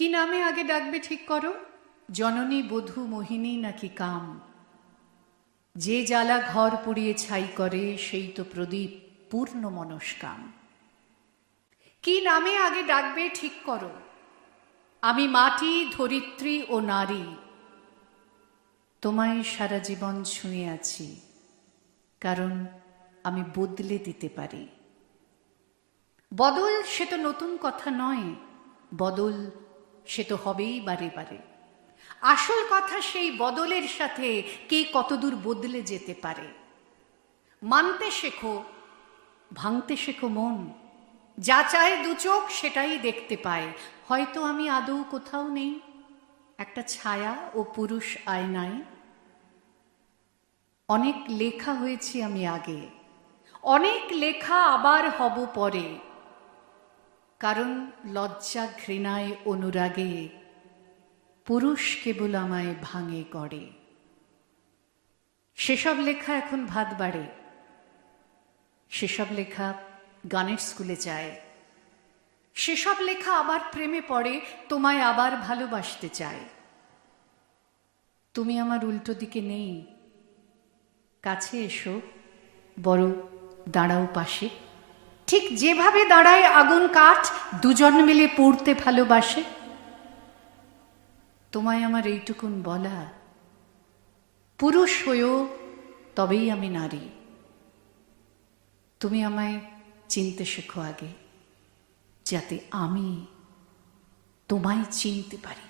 কি নামে আগে ডাকবে ঠিক করো, জননী বধূ মোহিনী নাকি কাম? যে জ্বালা ঘর পুড়িয়ে ছাই করে সেই তো প্রদীপ পূর্ণ মনস্কাম। কি নামে আগে ডাকবে ঠিক করো, আমি মাটি, ধরিত্রী ও নারী। তোমায় সারা জীবন ছুঁয়ে আছি, কারণ আমি বদলে দিতে পারি। বদল সে তো নতুন কথা নয়, বদল সে তো হবেই বারে বারে। আসল কথা সেই বদলের সাথে কে কতদূর বদলে যেতে পারে। মানতে শেখো, ভাঙতে শেখো মন, যা চায় দু চোখ সেটাই দেখতে পায়। হয়তো আমি আদৌ কোথাও নেই, একটা ছায়া ও পুরুষ আয়নায়। অনেক লেখা হয়েছি আমি আগে, অনেক লেখা আবার হব পরে, কারণ লজ্জা ঘৃণায় অনুরাগে পুরুষ কেবল আমায় ভাঙে গড়ে। সেসব লেখা এখন ভাত বাড়ে, সেসব লেখা গানের স্কুলে যায়, সেসব লেখা আবার প্রেমে পড়ে, তোমায় আবার ভালোবাসতে চায়। তুমি আমার উল্টো দিকে নেই, কাছে এসো, বড় দাঁড়াও পাশে। ঠিক যেভাবে দাঁড়ায় আগুন কাঠ, দুজন মিলে পড়তে ভালোবাসে। তোমায় আমার এইটুকুন বলা, পুরুষ হয়েও তবেই আমি নারী। তুমি আমায় চিনতে শেখো আগে, যাতে আমি তোমায় চিনতে পারি।